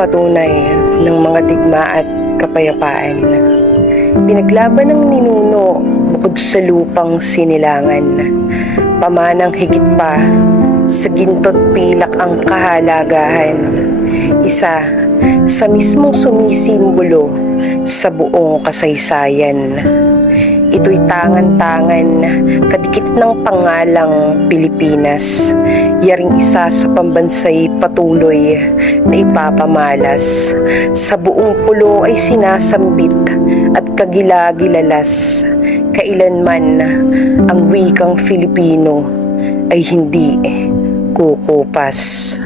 patunay ng mga digma at kapayapaan. Pinaglaban ng ninuno bukod sa lupang sinilangan. Pamanang higit pa, sa ginto't pilak ang kahalagahan. Isa sa mismong sumisimbolo sa buong kasaysayan. Ito'y tangan-tangan, kadikit ng pangalang Pilipinas. Yaring isa sa pambansay patuloy na ipapamalas. Sa buong pulo ay sinasambit at kagilagilalas. Kailanman ang wikang Filipino ay hindi kukupas.